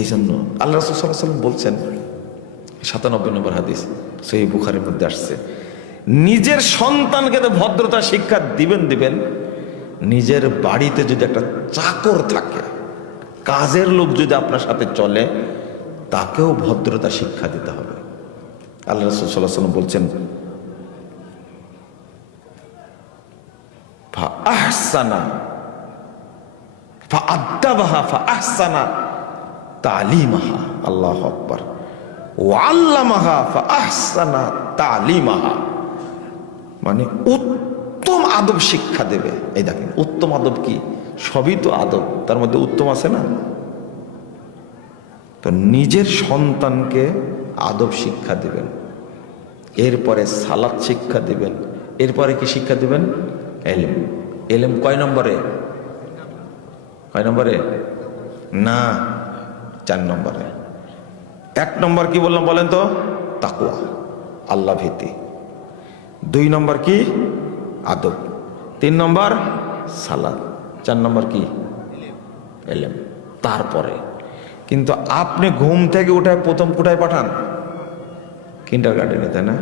এই জন্য আল্লাহ রাসূল সাল্লাল্লাহু আলাইহি ওয়াসাল্লাম বলছেন, 97 নম্বর হাদিস সহিহ বুখারীর মধ্যে আসছে, নিজের সন্তানকে তো ভদ্রতা শিক্ষা দিবেন, নিজের বাড়িতে যদি একটা চাকর থাকে, কাজের লোক যদি আপনার সাথে চলে, তাকেও ভদ্রতা শিক্ষা দিতে হবে। আল্লাহ রাসূল সাল্লাল্লাহু আলাইহি ওয়াসাল্লাম বলছেন, ফাআহসানা ফাআদ্দাবাহা ফাআহসানা তালিমাহা, আল্লাহু আকবার, ওয়াল্লামাহা ফাআহসানা তালিমাহা, মানে উত্তম আদব শিক্ষা দেবে। এই দেখেন, উত্তম আদব কি? সবই তো আদব, তার মধ্যে উত্তম আছে না? তো নিজের সন্তানকে আদব শিক্ষা দিবেন, এরপরে সালাত শিক্ষা দিবেন, এরপরে কি শিক্ষা দিবেন? এলেম। এলেম কয় নম্বরে? না, 4 নম্বরে। 1 নম্বর কি বললাম বলেন তো? তাকওয়া, আল্লাহ ভীতি। 2 নম্বর কি? আদব। 3 নম্বর সালাত। 4 নম্বর কি? এলেম। তারপরে কিন্তু আপনি ঘুম থেকে উঠে প্রথম কোথায় পাঠান? কিন্ডারগার্টেনে, তাই না?